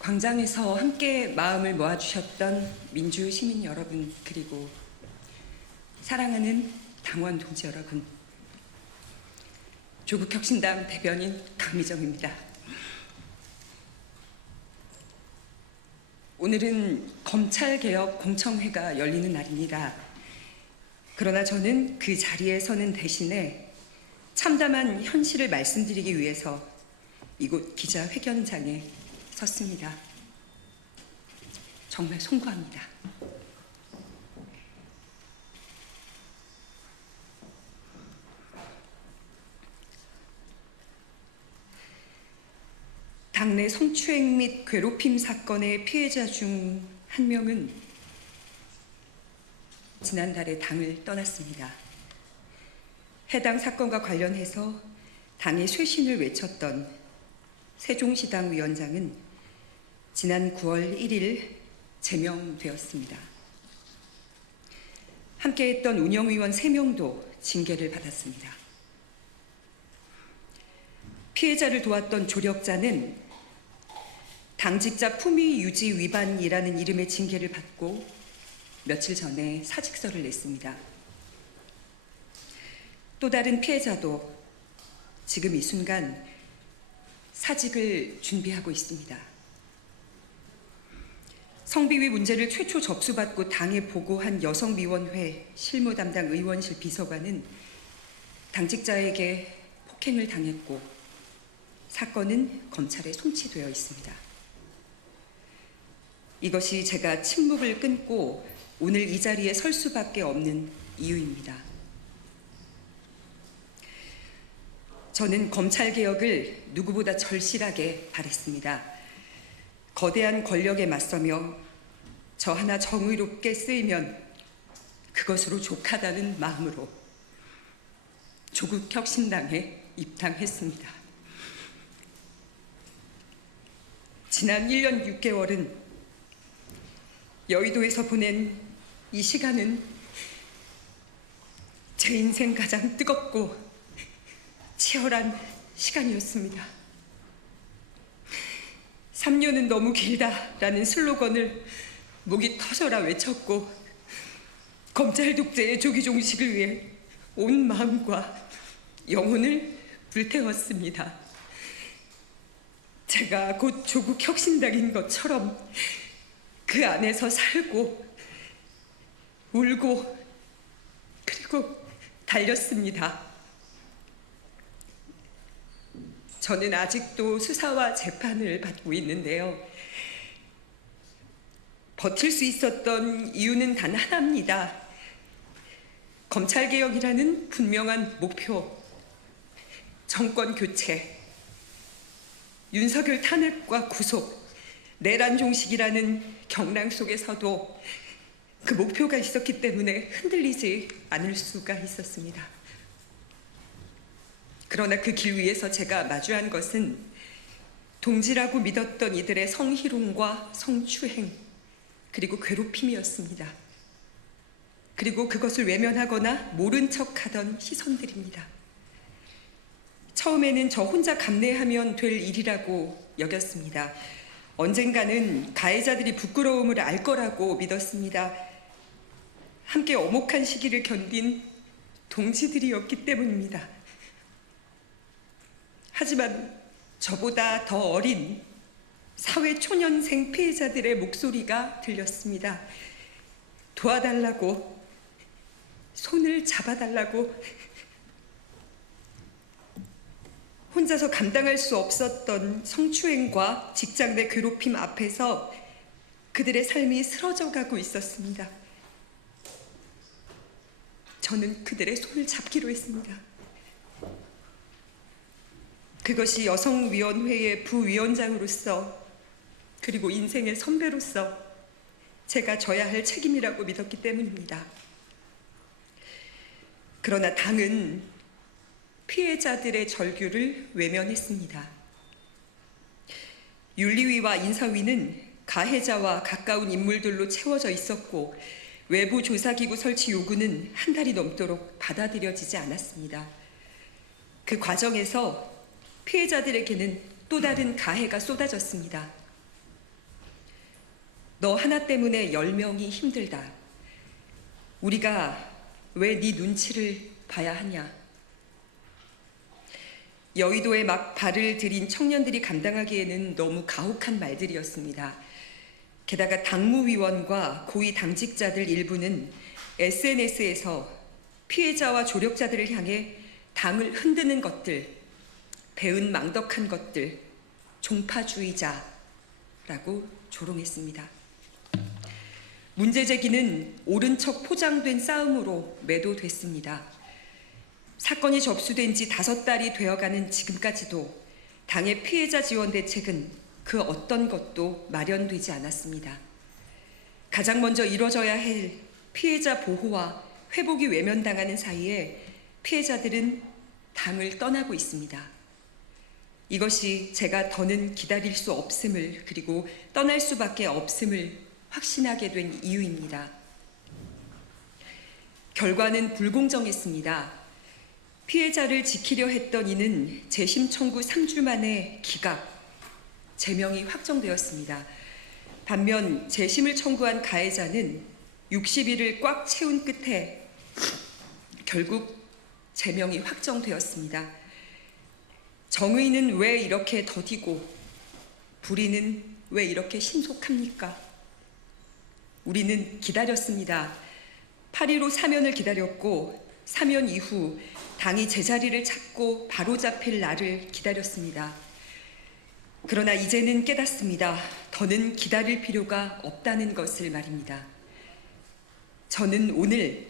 광장에서 함께 마음을 모아주셨던 민주 시민 여러분, 그리고 사랑하는 당원 동지 여러분, 조국혁신당 대변인 강미정입니다. 오늘은 검찰개혁 공청회가 열리는 날입니다. 그러나 저는 그 자리에 서는 대신에 참담한 현실을 말씀드리기 위해서 이곳 기자회견장에 섰습니다. 정말 송구합니다. 당내 성추행 및 괴롭힘 사건의 피해자 중 한 명은 지난달에 당을 떠났습니다. 해당 사건과 관련해서 당의 쇄신을 외쳤던 세종시당 위원장은 지난 9월 1일 제명되었습니다. 함께했던 운영위원 3명도 징계를 받았습니다. 피해자를 도왔던 조력자는 당직자 품위 유지 위반이라는 이름의 징계를 받고 며칠 전에 사직서를 냈습니다. 또 다른 피해자도 지금 이 순간 사직을 준비하고 있습니다. 성비위 문제를 최초 접수받고 당에 보고한 여성위원회 실무 담당 의원실 비서관은 당직자에게 폭행을 당했고 사건은 검찰에 송치되어 있습니다. 이것이 제가 침묵을 끊고 오늘 이 자리에 설 수밖에 없는 이유입니다. 저는 검찰개혁을 누구보다 절실하게 바랬습니다. 거대한 권력에 맞서며 저 하나 정의롭게 쓰이면 그것으로 족하다는 마음으로 조국혁신당에 입당했습니다. 지난 1년 6개월은 여의도에서 보낸 이 시간은 제 인생 가장 뜨겁고 치열한 시간이었습니다. 3년은 너무 길다라는 슬로건을 목이 터져라 외쳤고 검찰 독재의 조기 종식을 위해 온 마음과 영혼을 불태웠습니다. 제가 곧 조국 혁신당인 것처럼 그 안에서 살고 울고 그리고 달렸습니다. 저는 아직도 수사와 재판을 받고 있는데요. 버틸 수 있었던 이유는 단 하나입니다. 검찰개혁이라는 분명한 목표, 정권 교체, 윤석열 탄핵과 구속, 내란 종식이라는 경랑 속에서도 그 목표가 있었기 때문에 흔들리지 않을 수가 있었습니다. 그러나 그 길 위에서 제가 마주한 것은 동지라고 믿었던 이들의 성희롱과 성추행, 그리고 괴롭힘이었습니다. 그리고 그것을 외면하거나 모른 척하던 시선들입니다. 처음에는 저 혼자 감내하면 될 일이라고 여겼습니다. 언젠가는 가해자들이 부끄러움을 알 거라고 믿었습니다. 함께 엄혹한 시기를 견딘 동지들이었기 때문입니다. 하지만 저보다 더 어린 사회 초년생 피해자들의 목소리가 들렸습니다. 도와달라고, 손을 잡아달라고, 혼자서 감당할 수 없었던 성추행과 직장 내 괴롭힘 앞에서 그들의 삶이 쓰러져 가고 있었습니다. 저는 그들의 손을 잡기로 했습니다. 그것이 여성위원회의 부위원장으로서 그리고 인생의 선배로서 제가 져야 할 책임이라고 믿었기 때문입니다. 그러나 당은 피해자들의 절규를 외면했습니다. 윤리위와 인사위는 가해자와 가까운 인물들로 채워져 있었고 외부 조사기구 설치 요구는 한 달이 넘도록 받아들여지지 않았습니다. 그 과정에서 피해자들에게는 또 다른 가해가 쏟아졌습니다. 너 하나 때문에 10명이 힘들다. 우리가 왜 네 눈치를 봐야 하냐. 여의도에 막 발을 들인 청년들이 감당하기에는 너무 가혹한 말들이었습니다. 게다가 당무위원과 고위 당직자들 일부는 SNS에서 피해자와 조력자들을 향해 당을 흔드는 것들, 배은망덕한 것들, 종파주의자라고 조롱했습니다. 문제 제기는 옳은 척 포장된 싸움으로 매도됐습니다. 사건이 접수된 지 5달이 되어가는 지금까지도 당의 피해자 지원 대책은 그 어떤 것도 마련되지 않았습니다. 가장 먼저 이뤄져야 할 피해자 보호와 회복이 외면당하는 사이에 피해자들은 당을 떠나고 있습니다. 이것이 제가 더는 기다릴 수 없음을, 그리고 떠날 수밖에 없음을 확신하게 된 이유입니다. 결과는 불공정했습니다. 피해자를 지키려 했던 이는 재심 청구 3주 만에 기각, 제명이 확정되었습니다. 반면 재심을 청구한 가해자는 60일을 꽉 채운 끝에 결국 제명이 확정되었습니다. 정의는 왜 이렇게 더디고 불의는 왜 이렇게 신속합니까? 우리는 기다렸습니다. 8.15 사면을 기다렸고 사면 이후 당이 제자리를 찾고 바로잡힐 날을 기다렸습니다. 그러나 이제는 깨닫습니다. 더는 기다릴 필요가 없다는 것을 말입니다. 저는 오늘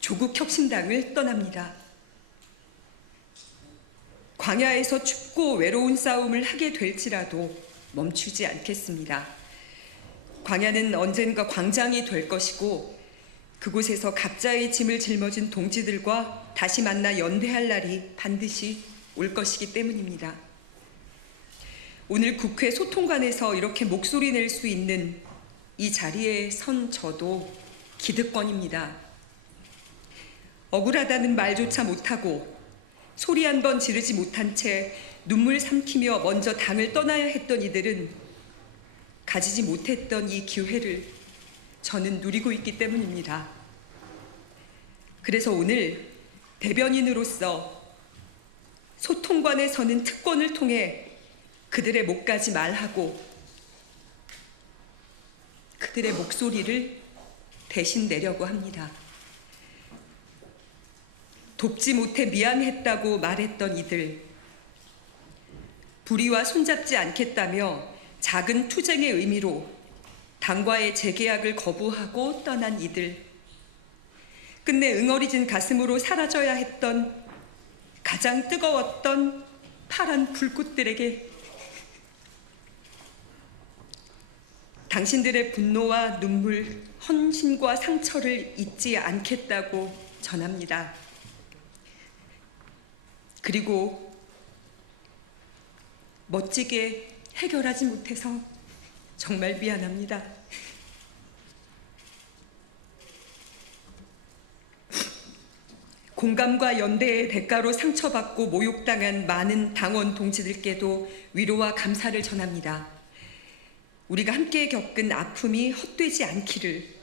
조국혁신당을 떠납니다. 광야에서 춥고 외로운 싸움을 하게 될지라도 멈추지 않겠습니다. 광야는 언젠가 광장이 될 것이고 그곳에서 각자의 짐을 짊어진 동지들과 다시 만나 연대할 날이 반드시 올 것이기 때문입니다. 오늘 국회 소통관에서 이렇게 목소리 낼 수 있는 이 자리에 선 저도 기득권입니다. 억울하다는 말조차 못하고 소리 한 번 지르지 못한 채 눈물 삼키며 먼저 당을 떠나야 했던 이들은 가지지 못했던 이 기회를 저는 누리고 있기 때문입니다. 그래서 오늘 대변인으로서 소통관에 서는 특권을 통해 그들의 목까지 말하고 그들의 목소리를 대신 내려고 합니다. 돕지 못해 미안했다고 말했던 이들, 불의와 손잡지 않겠다며 작은 투쟁의 의미로 당과의 재계약을 거부하고 떠난 이들, 끝내 응어리진 가슴으로 사라져야 했던 가장 뜨거웠던 파란 불꽃들에게 당신들의 분노와 눈물, 헌신과 상처를 잊지 않겠다고 전합니다. 그리고 멋지게 해결하지 못해서 정말 미안합니다. 공감과 연대의 대가로 상처받고 모욕당한 많은 당원 동지들께도 위로와 감사를 전합니다. 우리가 함께 겪은 아픔이 헛되지 않기를,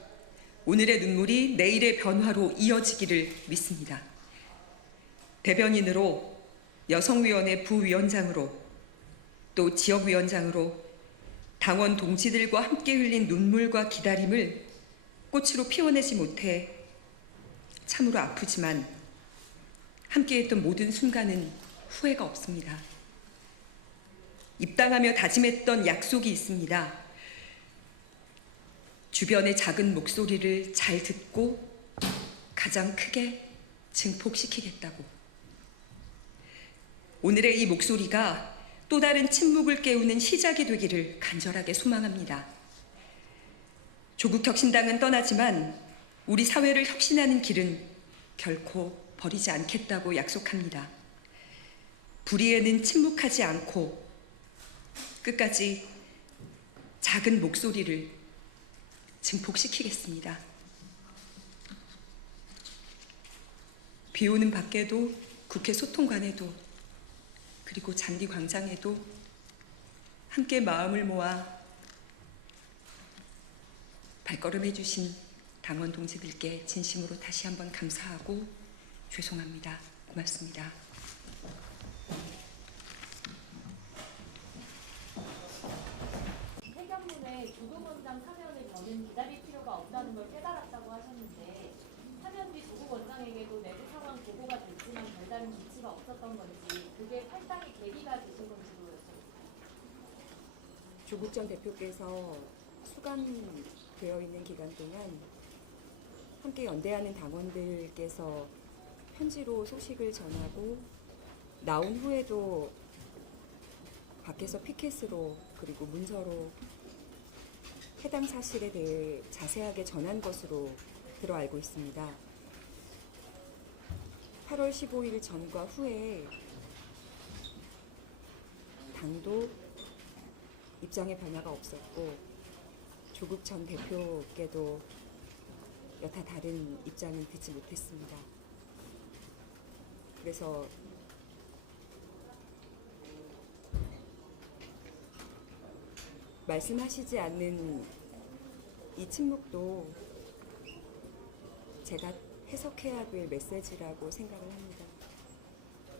오늘의 눈물이 내일의 변화로 이어지기를 믿습니다. 대변인으로, 여성위원회 부위원장으로, 또 지역위원장으로 당원 동지들과 함께 흘린 눈물과 기다림을 꽃으로 피워내지 못해 참으로 아프지만 함께했던 모든 순간은 후회가 없습니다. 입당하며 다짐했던 약속이 있습니다. 주변의 작은 목소리를 잘 듣고 가장 크게 증폭시키겠다고. 오늘의 이 목소리가 또 다른 침묵을 깨우는 시작이 되기를 간절하게 소망합니다. 조국혁신당은 떠나지만 우리 사회를 혁신하는 길은 결코 버리지 않겠다고 약속합니다. 불의에는 침묵하지 않고 끝까지 작은 목소리를 증폭시키겠습니다. 비 오는 밖에도, 국회 소통관에도, 그리고 잔디광장에도 함께 마음을 모아 발걸음해 주신 당원 동지들께 진심으로 다시 한번 감사하고 죄송합니다. 고맙습니다. 회견문에 조국 원장 사면을 더는 기다릴 필요가 없다는 걸 깨달았다고 하셨는데 사면 뒤 조국 원장에게도 내부 상황 보고가 됐지만 별다른 조치가 없었던 건지 그게 탈당의 계기가 되신 건지도 여쭤볼게요. 조국 전 대표께서 수감되어 있는 기간 동안 함께 연대하는 당원들께서 편지로 소식을 전하고 나온 후에도 밖에서 피켓으로 그리고 문서로 해당 사실에 대해 자세하게 전한 것으로 들어 알고 있습니다. 8월 15일 전과 후에 당도 입장의 변화가 없었고 조국 전 대표께도 여타 다른 입장은 듣지 못했습니다. 그래서 말씀하시지 않는 이 침묵도 제가 해석해야 될 메시지라고 생각을 합니다.